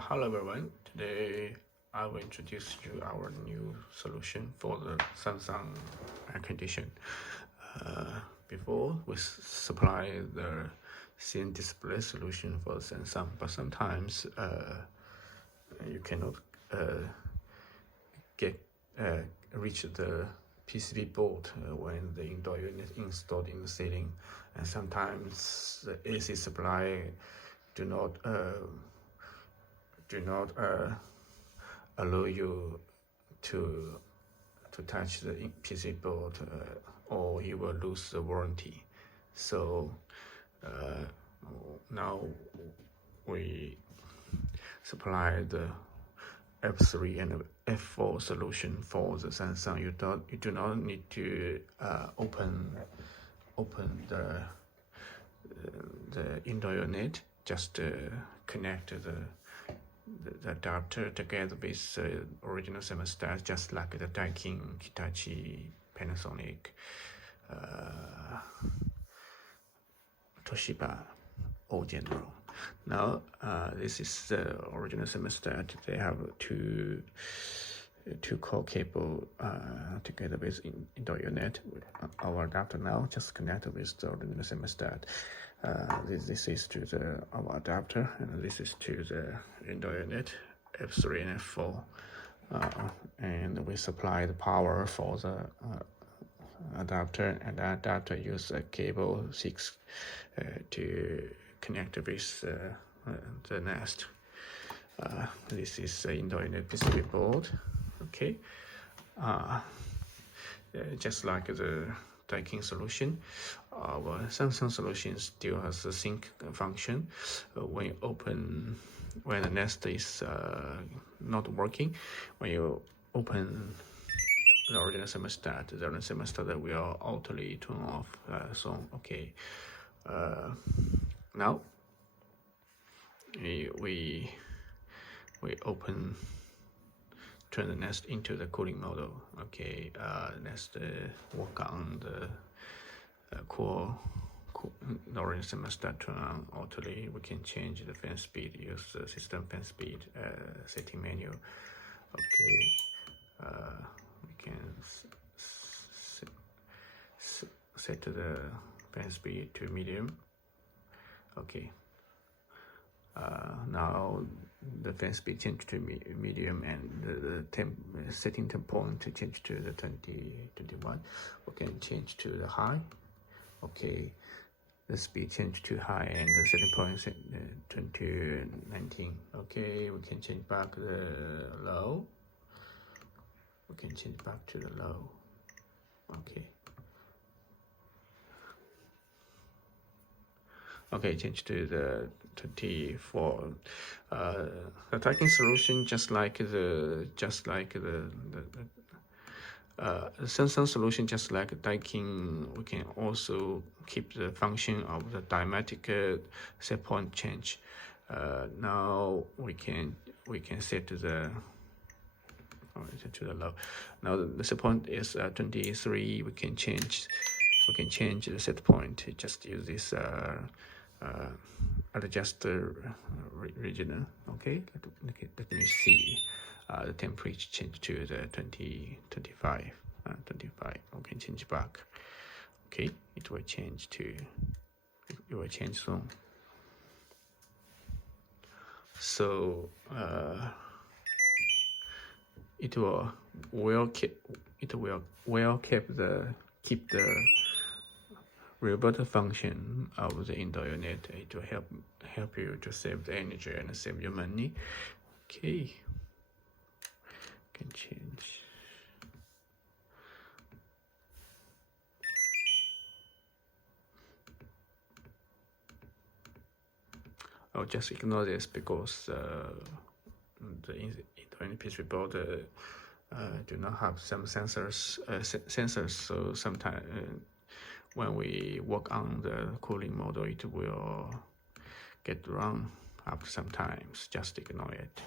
Hello everyone. Today I will introduce you our new solution for the Samsung air condition. Before we supply the thin display solution for Samsung, but sometimes you cannot get reach the PCB board when the indoor unit installed in the ceiling, and sometimes the AC supply do not allow you to touch the PC board, or you will lose the warranty. So now we supply the F3 and F4 solution for the Samsung. You do not need to open the indoor unit. Just connect the adapter together with the original thermostat, just like the Daikin, Hitachi, Panasonic, Toshiba, all general. Now this is the original thermostat. They have two core cable together with indoor unit. Our adapter now just connected with the original thermostat. This is to our adapter, and this is to the indoor unit, F3 and F4. And we supply the power for the adapter, and the adapter use a cable 6 to connect with the nest. This is the indoor unit PCB board. Okay, just like the Daikin solution, our Samsung solution still has a sync function. When the nest is not working, when you open the original thermostat, the original thermostat will automatically turn off. Now we turn the nest into the cooling mode. Okay, let's work on the the orange thermostat turn on automatically. We can change the fan speed, use the system fan speed setting menu. Okay, we can set the fan speed to medium. Okay. Now the fan speed changed to medium, and the setting temp point to change to the 21. We can change to the high. Okay, the speed changed to high, and the setting point set 19. Okay, we can change back the low. We can change back to the low. Okay, change to the 24. The Daikin solution, just like the Samsung solution, just like Daikin, we can also keep the function of the dynamic set point change. Now we can set to the low. Now the set point is 23. We can change the set point. Just use this adjuster region. Okay, let me see. The temperature change to the 25. We can change back. Okay, it will change soon. So it will keep the robot function of the indoor unit. It will help you to save the energy and save your money. Okay, can change. I'll just ignore this because the indoor unit PCB board do not have some sensors. So sometimes when we work on the cooling model, it will get wrong after some times. Just ignore it.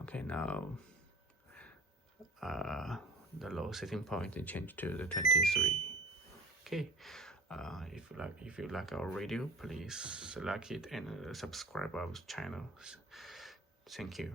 Okay, now the low setting point and change to the 23. Okay. If you like our video, please like it and subscribe our channel. Thank you.